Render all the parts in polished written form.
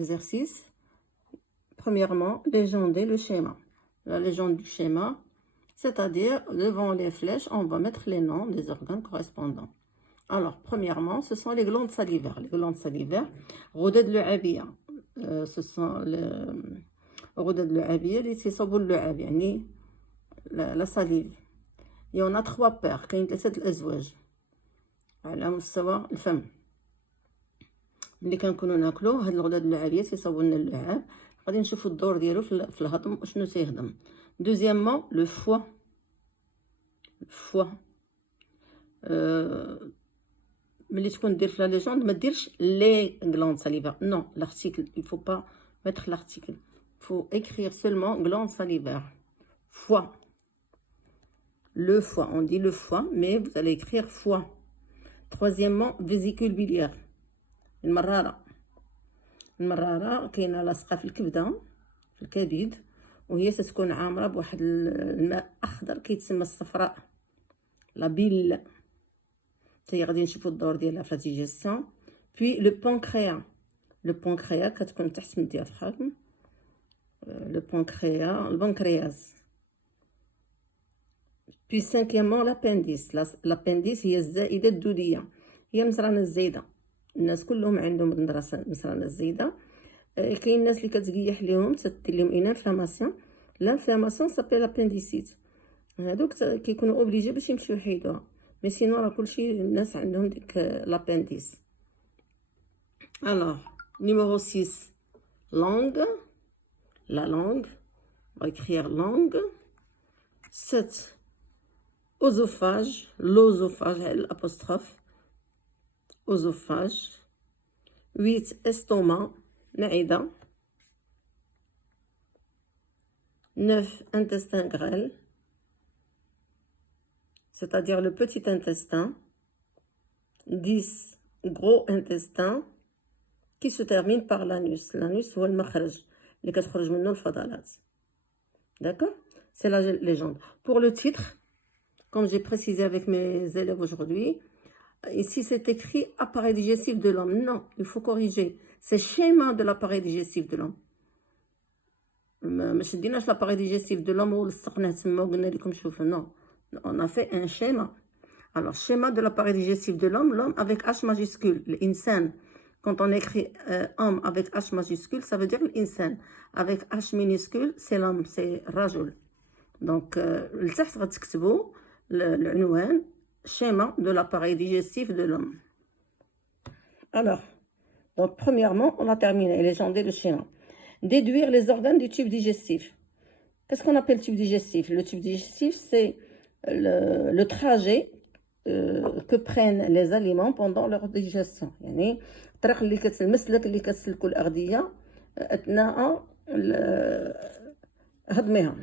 Exercice. Premièrement, légender le schéma. La légende du schéma, c'est-à-dire devant les flèches, on va mettre les noms des organes correspondants. Alors, premièrement, ce sont les glandes salivaires. Les glandes salivaires, غدد لعابية. Ce sont les غدد لعابية اللي تصيبوا اللعاب يعني la salive. Il y en a 3 paires. كاين 3 الأزواج على مستوى الفم. ملي كنكونوا ناكلو هاد الغدد اللعابية تيصاوبوا لنا اللعاب، غادي نشوفوا الدور ديالو في الهضم وشنو تيهضم. دوزيامون لو فوا. ملي تكون دير في لا ليجوند ما ديرش لي glandes salivaires. Non, l'article, il faut pas mettre l'article. Il faut écrire seulement glandes salivaires. Foie. Le foie, on dit le foie, mais vous allez écrire foie. Troisièmement, vésicule biliaire. المرارة كاينه لاصقه في الكبده في الكبد، وهي تتكون عامره بواحد الماء اخضر كيتسمى الصفراء لا بيل. حتى غادي نشوفوا الدور ديالها في الديجيستيون. بي لو بانكريا كتكون تحت من الديافراغم. لو البنكرياس. بي سانكيامون لابنديس هي الزائده الدوديه، هي مزرانه الزايده. الناس كلهم عندهم مصرانه الزايده. كاين الناس اللي كتقيح ليهم تدير لهم اون انفلاماسيون سابيل لابنديسيت، هادوك كيكونوا اوبليجي باش يمشيو يحيدوها. مي سينو راه كلشي الناس عندهم ديك لابنديس. الوغ نيميرو 6 لونغ. لا لونغ on va écrire langue. 7 oesophage. l'oesophage l'apostrophe oesophage. 8 estomac معدة. 9 intestin grêle, c'est-à-dire le petit intestin. 10 gros intestin qui se termine par l'anus. L'anus هو المخرج اللي كتخرج منه الفضلات. D'accord? C'est la légende. Pour le titre, comme j'ai précisé avec mes élèves aujourd'hui, ici c'est écrit appareil digestif de l'homme. Non, il faut corriger. C'est schéma de l'appareil digestif de l'homme. ما شديناش l'appareil digestif de l'homme ولصقناه تما وقلنا لكم شوفوا. Non, on a fait un schéma. Alors, schéma de l'appareil digestif de l'homme avec H majuscule, l'insan. Quand on écrit homme avec H majuscule, ça veut dire l'insan. Avec H minuscule, c'est l'homme, c'est rajul. Donc, لتحت غتكتبوا العنوان schéma de l'appareil digestif de l'homme. Alors, donc premièrement, on a terminé, légender le schéma. Déduire les organes du tube digestif. Qu'est-ce qu'on appelle tube digestif? Le tube digestif, c'est le trajet que prennent les aliments pendant leur digestion. يعني الطريق اللي المسلك اللي كتسلكوا الأغذية أثناء هضمها.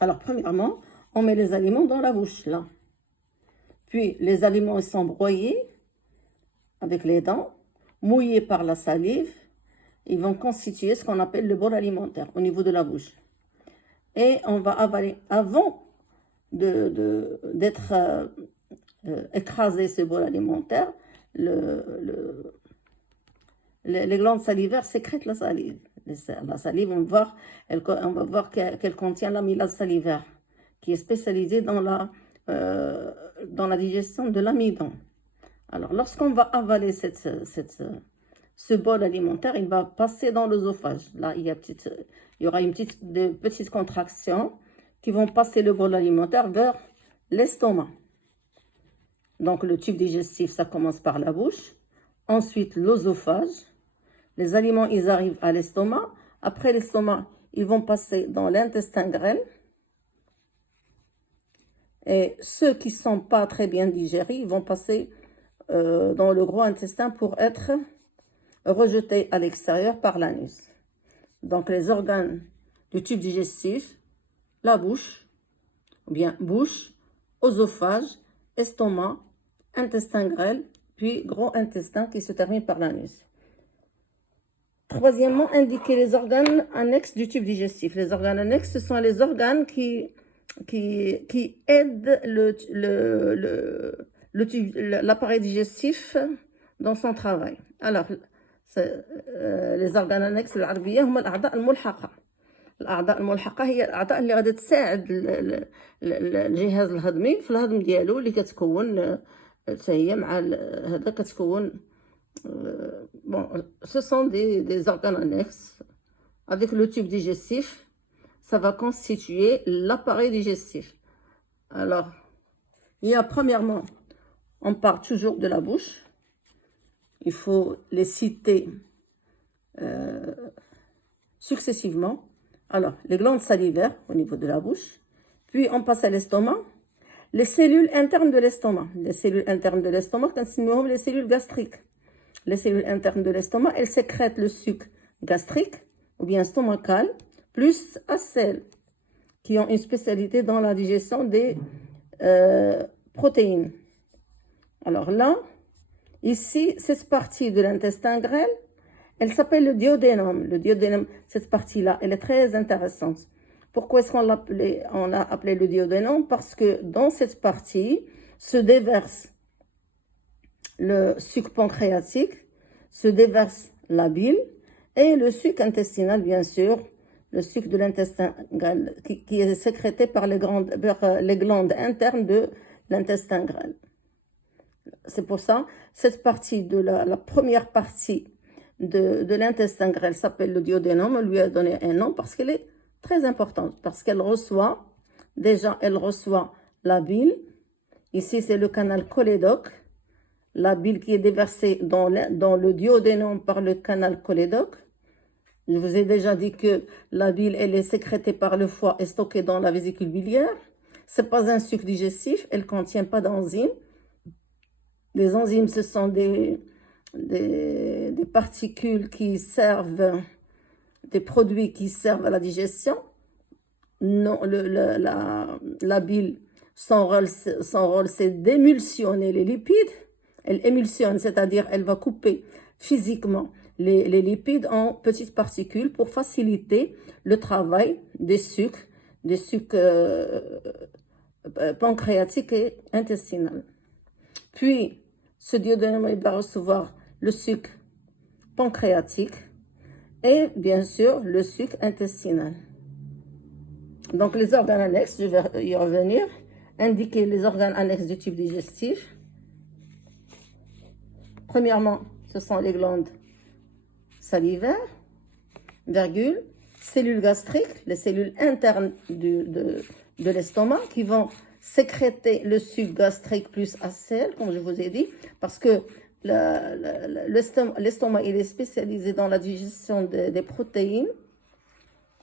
Alors, premièrement, on met les aliments dans la bouche, là. Puis, les aliments sont broyés avec les dents, mouillés par la salive. Ils vont constituer ce qu'on appelle le bol alimentaire au niveau de la bouche. Et on va avaler, avant d'être écrasé ce bol alimentaire, les glandes salivaires sécrètent la salive. La salive, on va voir qu'elle contient l'amylase salivaire, qui est spécialisée dans la digestion de l'amidon. Alors, lorsqu'on va avaler ce bol alimentaire, il va passer dans l'œsophage. Là, il y aura de petites contractions qui vont passer le bol alimentaire vers l'estomac. Donc, le tube digestif, ça commence par la bouche. Ensuite, l'œsophage. Les aliments, ils arrivent à l'estomac. Après l'estomac, ils vont passer dans l'intestin grêle. Et ceux qui ne sont pas très bien digérés, ils vont passer dans le gros intestin pour être rejetés à l'extérieur par l'anus. Donc, les organes du tube digestif, la bouche, ou bien bouche, œsophage, estomac, intestin grêle, puis gros intestin qui se termine par l'anus. Troisièmement, indiquer les organes annexes du tube digestif. Les organes annexes, ce sont les organes qui aident l'appareil digestif dans son travail. Alors, les organes annexes بالعربية هما الأعضاء الملحقة. الأعضاء الملحقة هي الأعضاء اللي غادي تساعد الجهاز الهضمي في الهضم ديالو، اللي كتكون هي مع هذا كتكون bon, ce sont des organes annexes. Avec le tube digestif, ça va constituer l'appareil digestif. Alors, il y a premièrement, on part toujours de la bouche. Il faut les citer successivement. Alors, les glandes salivaires au niveau de la bouche. Puis, on passe à l'estomac. Les cellules internes de l'estomac. Les cellules internes de l'estomac, c'est les cellules gastriques. Les cellules internes de l'estomac, elles sécrètent le suc gastrique ou bien stomacal, plus acèle, qui ont une spécialité dans la digestion des protéines. Alors là, ici, cette partie de l'intestin grêle, elle s'appelle le duodénum. Le duodénum, cette partie-là, elle est très intéressante. Pourquoi est-ce qu'on l'a appelé le duodénum? Parce que dans cette partie se déverse le suc pancréatique, se déverse la bile et le suc intestinal, bien sûr, le suc de l'intestin grêle qui est sécrété par les glandes internes de l'intestin grêle. C'est pour ça, cette partie de la première partie de l'intestin grêle s'appelle le duodénum. On lui a donné un nom parce qu'elle est très importante, parce qu'elle reçoit, déjà, elle reçoit la bile. Ici, c'est le canal cholédoque. La bile qui est déversée dans le duodénum par le canal cholédoque. Je vous ai déjà dit que la bile, elle est sécrétée par le foie et stockée dans la vésicule biliaire. Ce n'est pas un suc digestif, elle ne contient pas d'enzymes. Les enzymes, ce sont des particules qui servent, des produits qui servent à la digestion. Non, la bile, son rôle, c'est d'émulsionner les lipides. Elle émulsionne, c'est-à-dire elle va couper physiquement les lipides en petites particules pour faciliter le travail des sucs pancréatiques et intestinaux. Puis, ce duodénum va recevoir le suc pancréatique et bien sûr le suc intestinal. Donc les organes annexes, je vais y revenir, indiquer les organes annexes du tube digestif. Premièrement, ce sont les glandes salivaires, virgule, cellules gastriques, les cellules internes de l'estomac qui vont sécréter le suc gastrique plus acèle, comme je vous ai dit, parce que l'estomac il est spécialisé dans la digestion des protéines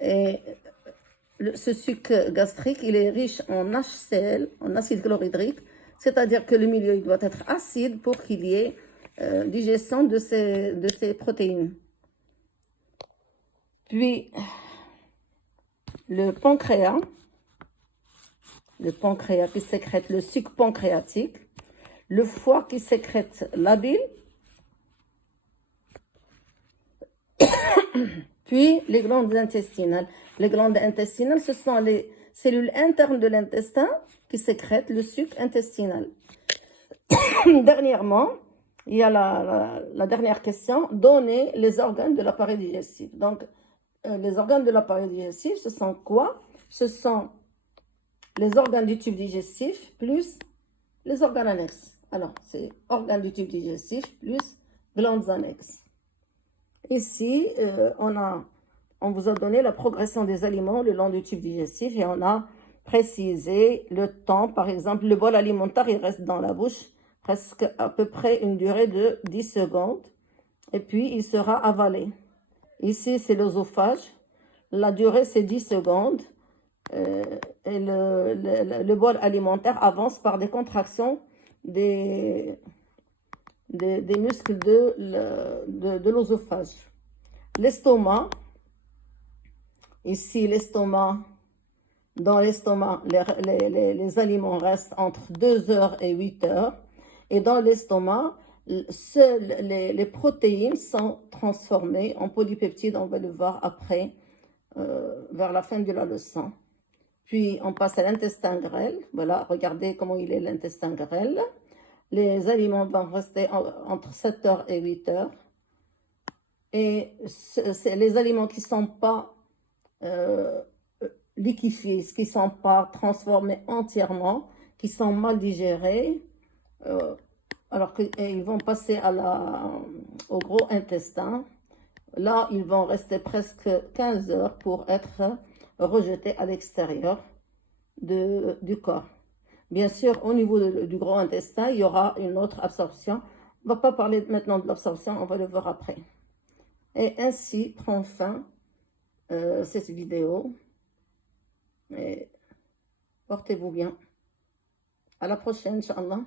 et ce suc gastrique il est riche en HCl, en acide chlorhydrique, c'est-à-dire que le milieu il doit être acide pour qu'il y ait digestion de ces protéines. Puis, le pancréas qui sécrète le suc pancréatique, le foie qui sécrète la bile, puis les glandes intestinales. Les glandes intestinales, ce sont les cellules internes de l'intestin qui sécrètent le suc intestinal. Dernièrement, il y a la dernière question, donner les organes de l'appareil digestif. Donc, les organes de l'appareil digestif, ce sont quoi? Ce sont les organes du tube digestif plus les organes annexes. Alors, c'est organes du tube digestif plus glandes annexes. Ici, on vous a donné la progression des aliments le long du tube digestif et on a précisé le temps. Par exemple, le bol alimentaire, il reste dans la bouche presque à peu près une durée de 10 secondes et puis il sera avalé. Ici, c'est l'œsophage. La durée, c'est 10 secondes. Et le bol alimentaire avance par des contractions des muscles de l'œsophage. L'estomac, ici l'estomac, dans l'estomac, les aliments restent entre 2 heures et 8 heures. Et dans l'estomac, seules les protéines sont transformées en polypeptides, on va le voir après, vers la fin de la leçon. Puis, on passe à l'intestin grêle. Voilà, regardez comment il est l'intestin grêle. Les aliments vont rester entre 7 heures et 8 heures. Et c'est les aliments qui ne sont pas liquéfiés, qui ne sont pas transformés entièrement, qui sont mal digérés, alors qu'ils vont passer au gros intestin. Là, ils vont rester presque 15 heures pour être rejetés à l'extérieur du corps. Bien sûr, au niveau du gros intestin, il y aura une autre absorption. On ne va pas parler maintenant de l'absorption, on va le voir après. Et ainsi prend fin cette vidéo. Et portez-vous bien. À la prochaine, Inch'Allah.